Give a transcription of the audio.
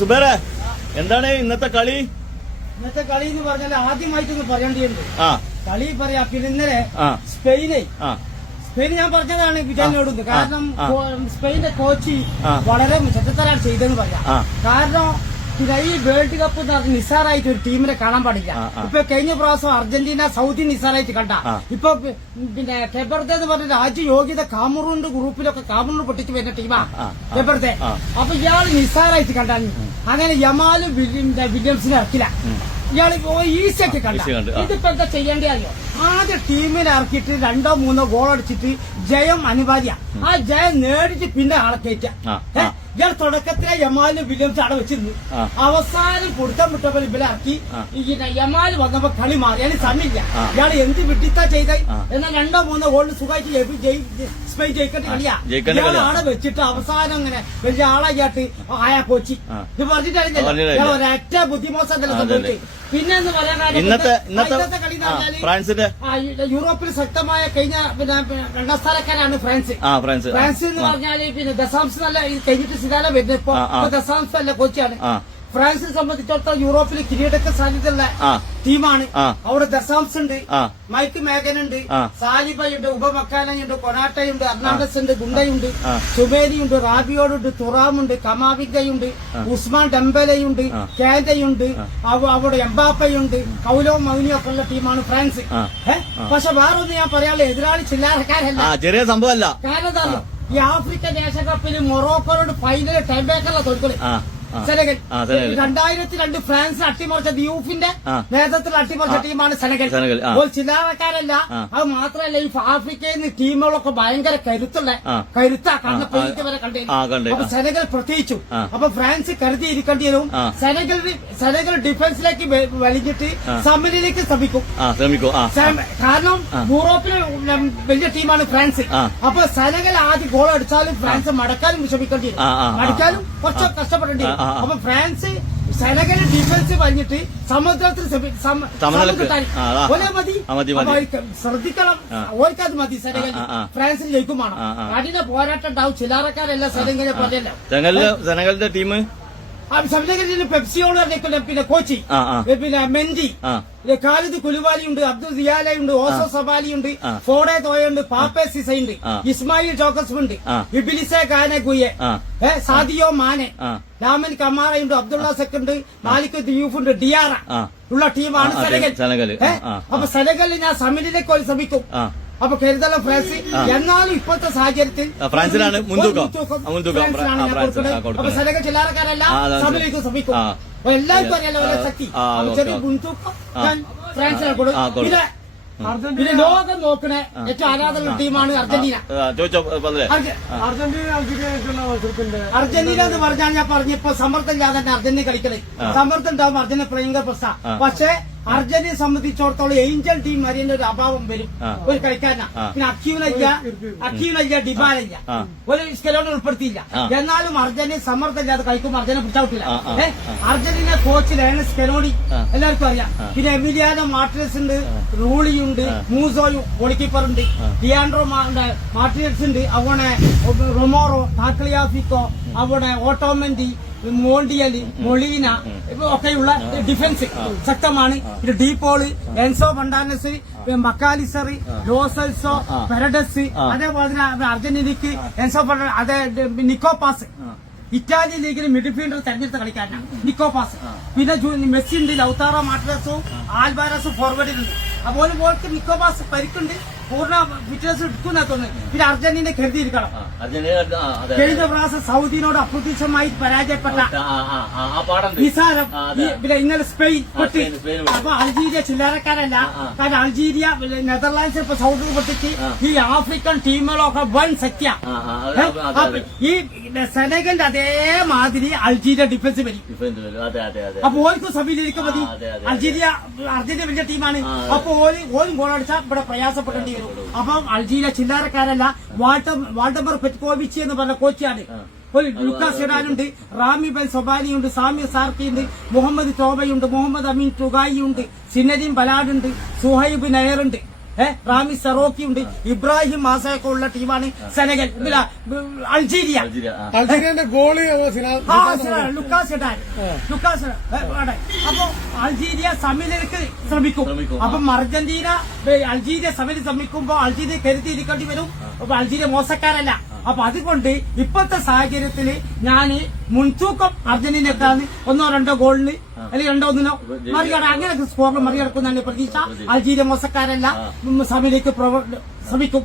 സുബേറെ എന്താണ് ഇന്നത്തെ കളി? ഇന്നത്തെ കളി എന്ന് പറഞ്ഞാൽ ആദ്യമായിട്ടൊന്ന് പറയേണ്ടിയുണ്ട്. കളി പറയാ. പിന്നെ ഇന്നലെ സ്പെയിൻ ഞാൻ പറഞ്ഞതാണ് വിജയനോടുന്നത്. കാരണം സ്പെയിന്റെ കോച്ച് വളരെ ചെറ്റത്തരാണ് ചെയ്തെന്ന് പറയാം. കാരണം പിന്നെ ഈ വേൾഡ് കപ്പ് നിസ്സാറായിട്ട് ഒരു ടീമിനെ കാണാൻ പാടില്ല. ഇപ്പൊ കഴിഞ്ഞ പ്രാവശ്യം അർജന്റീന സൗദി നിസ്സാറായിട്ട് കണ്ട. ഇപ്പൊ പിന്നെ കെബർദെ എന്ന് പറഞ്ഞ രാജ്യ യോഗ്യത കാമറൂണിന്റെ ഗ്രൂപ്പിലൊക്കെ കാമറൂൺ പൊട്ടിച്ച് വരുന്ന ടീമാ കെബർദെ. അപ്പൊ ഇയാള് നിസ്സാറായിട്ട് കണ്ടാണ്. അങ്ങനെ യമാലും വില്യംസിനെ ഇറക്കില്ല. ഇയാള് ഈസി ആക്കി കണ്ട. ഇതിപ്പോ എന്താ ചെയ്യേണ്ടതല്ലോ? ആദ്യ ടീമിനെ ഇറക്കിയിട്ട് 2 or 3 ഗോൾ അടിച്ചിട്ട് ജയം അനിവാര്യ. ആ ജയം നേടിയിട്ട് പിന്നെ ആളെ കയറ്റാം. ഇയാൾ തുടക്കത്തിലെ യമാല് വില്യംസ് അവിടെ വെച്ചിരുന്നു. അവസാനം കൊടുത്താൻ വിട്ടപ്പോൾ ഇവരെ ഇറക്കി. യമാല് വന്നപ്പോ കളി മാറി. അതിന് സമയമില്ല. ഇയാൾ എന്ത് വിട്ടിത്താ ചെയ്തേ? എന്നാൽ 2 or 3 ഗോളിന് സുഖമായിട്ട് സ്പെയിൻ ജയിക്കേണ്ട കളിയാ. ഇയാൾ ആടെ വെച്ചിട്ട് അവസാനം അങ്ങനെ വലിയ ആളായിട്ട് ആയാ കോച്ചി ഇത് പറഞ്ഞിട്ടറിയില്ല. ഒരൊറ്റ ബുദ്ധിമോശം സംഭവിച്ചു. പിന്നെ എന്ന് പറയാൻ ഇന്നത്തെ കളി ഫ്രാൻസിന്റെ യൂറോപ്പിൽ ശക്തമായ കഴിഞ്ഞ 2ാം സ്ഥാനക്കാരാണ് ഫ്രാൻസ്. ഫ്രാൻസ് എന്ന് പറഞ്ഞാല് പിന്നെ ദശാംശം നല്ല കഴിഞ്ഞിട്ട് സിതാല വരുന്നത്. ഇപ്പൊ ദശാംശം അല്ല കോച്ചാണ്. ഫ്രാൻസിനെ സംബന്ധിച്ചിടത്തോളം യൂറോപ്പിൽ കിരീടಕ್ಕೆ സാധ്യതയുള്ള ടീമാണ്. അവിടെ ദശാംശം ഉണ്ട്, മൈക്ക് മേഗനുണ്ട്, സാലിബയുണ്ട്, ഉപമക്കാനയുണ്ട്, കൊനാട്ടയുണ്ട്, അർണാണ്ടസ് ഉണ്ട്, ഗുണ്ടയുണ്ട്, സുബേലിയുണ്ട്, റാബിയോടുണ്ട്, തുറാമുണ്ട്, കമാവിഗയുണ്ട്, ഉസ്മാൻ ഡെംബലയുണ്ട്, കാൻഡയുണ്ട്, അവിടെ എംബാപ്പയുണ്ട്, കൗലോ മൗനിയോ ഒക്കെ ഉള്ള ടീമാണ് ഫ്രാൻസ്. പക്ഷെ വേറൊന്ന് ഞാൻ പറയാനുള്ള എതിരാളി ചില്ലാറക്കാരല്ല, ചെറിയ സംഭവമല്ല. കാരണം എന്താണോ, ഈ ആഫ്രിക്കൻ ഏഷ്യാകപ്പിൽ മൊറോക്കോയോട് ഫൈനൽ ടൈം ബേക്കറിലെ തോൽക്കൊളി സെനഗൽ. 2002 ഫ്രാൻസ് അട്ടിമറിച്ച ദ്യൂഫിന്റെ നേതൃത്വത്തിൽ അട്ടിമറിച്ച ടീമാണ് സെനഗൽ. ചില്ലാറക്കാരല്ല. അത് മാത്രമല്ല ഈ ആഫ്രിക്കയിൽ നിന്ന് ടീമുകളൊക്കെ ഭയങ്കര കരുത്താ കണ്ണപ്പേക്ക് വരെ കണ്ടിരുന്നു. അപ്പൊ സെനഗൽ പ്രത്യേകിച്ചു. അപ്പൊ ഫ്രാൻസ് കരുതിയിരിക്കേണ്ടി വരും. സെനഗൽ ഡിഫൻസിലേക്ക് വലിഞ്ഞിട്ട് സമനിലേക്ക് ശ്രമിക്കും. കാരണം യൂറോപ്പിലെ വലിയ ടീമാണ് ഫ്രാൻസ്. അപ്പൊ സെനഗൽ ആദ്യം ഗോൾ അടിച്ചാലും ഫ്രാൻസ് മടക്കാനും ശ്രമിക്കേണ്ടി വരും. മടക്കാനും കുറച്ച് കഷ്ടപ്പെടേണ്ടി വരും. അപ്പൊ ഫ്രാൻസ് സെനഗൽ ഡിഫൻസ് കഴിഞ്ഞിട്ട് സമുദ്രത്തിൽ മതി ശ്രദ്ധിക്കണം. ഓർക്കത് മതി. സെനഗൽ ഫ്രാൻസിന് ജയിക്കുമാണ്. കഠിന പോരാട്ടം ഉണ്ടാവും. ചില്ലാറക്കാരല്ല സെനഗലെ പോലെയല്ല. സെനഗലിന്റെ ടീം സെനഗലിന് പെപ്സിയോള് പിന്നെ കോച്ചി, പിന്നെ മെൻഡി, ഖാലിദ് കുലുവാലിയുണ്ട്, അബ്ദുൾ ദിയാലയുണ്ട്, ഓസോ സബാലിയുണ്ട്, ഫോഡെ തോയുണ്ട്, പാപ്പെ സിസയുണ്ട്, ഇസ്മായിൽ ജോക്കസുണ്ട്, ഇബിലിസെ ഗാനഗുയെ, സാദിയോ മാനെ, രാമൻ കമാറയുണ്ട്, അബ്ദുള്ള സെക്കുണ്ട്, മാലിക് ദിയൂഫുണ്ട്, ഡിയാറ ഉള്ള ടീമാണ് സെനഗൽ. അപ്പൊ സെനഗലിൽ ഞാൻ സമനിലേക്ക് ശ്രമിക്കും. അപ്പൊ കരുതല ഫ്രാൻസ്. എന്നാലും ഇപ്പോഴത്തെ സാഹചര്യത്തിൽ ഫ്രാൻസിനാണ് മുൻതൂക്കം. അപ്പൊ സെനഗൽ ചില്ലാറക്കാരല്ല, സമനിലേക്ക് ശ്രമിക്കും. എല്ലാവർക്കും അറിയാലോ ശക്തി. ചെറിയ മുൻതൂക്കം ഞാൻ ഫ്രാൻസിനെ കൊടുക്കും. പിന്നെ ലോകം നോക്കണ ഏറ്റവും ആരാധന ടീമാണ് അർജന്റീന. അർജന്റീന എന്ന് പറഞ്ഞാൽ ഞാൻ പറഞ്ഞപ്പോ സമ്മർദ്ദം ഇല്ലാതെ തന്നെ അർജന്റീന കളിക്കണേ. സമ്മർദ്ദം ഉണ്ടാവും അർജന്റീന പ്രിയങ്ക പ്രശ്ന. പക്ഷെ അർജന്റീന സംബന്ധിച്ചിടത്തോളം ഏഞ്ചൽ ടീം അറിയുന്ന ഒരു അഭാവം വരും ഒരു കളിക്കാരനാ. പിന്നെ അക്കീവനല്ല, ഡിബാലല്ല, ഒരു സ്കെലോൺ ഉൾപ്പെടുത്തിയില്ല. എന്നാലും അർജന്റീന സമ്മർദ്ദം ഇല്ലാതെ കളിക്കുമ്പോൾ അർജന്റീന പിടിച്ചാവിട്ടില്ല. അർജന്റീന കോച്ച് ലയണൽ സ്കെലോണി എല്ലാവർക്കും അറിയാം. പിന്നെ എമിലിയാനോ മാർട്ടിനസ് ഉണ്ട്, റൂളിയുണ്ട്, മൂസോയും ഗോൾ കീപ്പർ ഉണ്ട്, ഡിയാൻഡ്രോ മാർട്ടിനസ് ഉണ്ട്, അവിടെ റൊമോറോ, താക്ലിയാഫിക്കോ, അവിടെ ഓട്ടോമെന്റി, മോണ്ടിയലി, മൊളീന ഒക്കെയുള്ള ഡിഫൻസ് ശക്തമാണ്. ഇത് ഡീപോള്, എൻസോ ഫണ്ടാനസ്, മക്കാലിസർ, ലോസൽസോ, പെരഡസ്, അതേപോലെ തന്നെ അർജന്റീനക്ക് എൻസോ ഫണ്ടാന, അതേ നിക്കോപാസ്, ഇറ്റാലിയൻ ലീഗിൽ മിഡ്ഫീൽഡർ തെരഞ്ഞെടുത്ത കളിക്കാരനാണ് നിക്കോപാസ്. പിന്നെ മെസ്സി ഉണ്ട്, ലൗതാറോ മാർട്ടിനസും ആൽവാരസും ഫോർവേഡിലുണ്ട്. അതുപോലെ പോലത്തെ നിക്കോപാസ് പരിക്കുണ്ട്, പൂർണ്ണ ഫിറ്റ്നസ് എടുക്കുന്ന തോന്നുന്നു. പിന്നെ അർജന്റീന കരുതിയിരിക്കണം. കഴിഞ്ഞ പ്രാവശ്യം സൗദിനോട് അപ്രതീക്ഷിതമായി പരാജയപ്പെട്ട നിസാരം. പിന്നെ ഇന്നലെ സ്പെയിൻ പൊട്ടി. അപ്പൊ അൾജീരിയ ചില്ലറക്കാരല്ല. കാരണം അൾജീരിയ നെതർലാൻഡ്സ് ഇപ്പൊ സൗദി പൊട്ടിച്ച് ഈ ആഫ്രിക്കൻ ടീമുകളൊക്കെ വൻ ശക്തിയാ. ഈ സെനഗലിന്റെ അതേമാതിരി അൾജീരിയ ഡിഫൻസ് വരും. അപ്പൊ ഓർക്ക് സമീപിക്കാൻ മതി. അർജന്റീന വലിയ ടീമാണ്. അപ്പൊ ഓരും ഗോൾ അടിച്ചാൽ ഇവിടെ പ്രയാസപ്പെടേണ്ടി വരും. അപ്പം അൾജീരിയ ചില്ലാറക്കാരല്ല. വാൾഡബർ പെറ്റ്കോവിച്ച് എന്ന് പറഞ്ഞ കോച്ചാണ്. ഒരു ലുക്കാസ് ഇറാനുണ്ട്, റാമി ബെൻ സൊബാനിയുണ്ട്, സാമി സാർക്കിയുണ്ട്, മുഹമ്മദ് തോബയുണ്ട്, മുഹമ്മദ് അമീൻ ടുഗായിയുണ്ട്, സിനദീൻ ബലാഡുണ്ട്, സുഹൈബ് നയറുണ്ട്. റാമി സെറോക്കി ഉണ്ട്, ഇബ്രാഹിം മാസയൊക്കെ ഉള്ള ടീമാണ് സെനഗൽ. അൾജീരിയ, അൾജീരിയന്റെ ഗോളി ലുക്കാസ് അപ്പൊ അൾജീരിയ സമനിലയ്ക്ക് ശ്രമിക്കും. അപ്പം അർജന്റീന അൾജീരിയ സമനില ശ്രമിക്കുമ്പോ അൾജീരിയ കരുതിയിരിക്കേണ്ടി വരും. അപ്പൊ അൾജീരിയ മോശക്കാരല്ല. അപ്പൊ അതുകൊണ്ട് ഇപ്പോഴത്തെ സാഹചര്യത്തിൽ ഞാൻ മുൻതൂക്കം അർജന്റീനക്കാണ് 1-2 ഗോളിന് അല്ലെങ്കിൽ 2-1 മറികട അങ്ങനെ സ്കോറിൽ മറികടക്കുന്നതാണ് പ്രതീക്ഷ. അൾജീരിയ മോശക്കാരല്ല, സമനിലയ്ക്ക് ശ്രമിക്കും.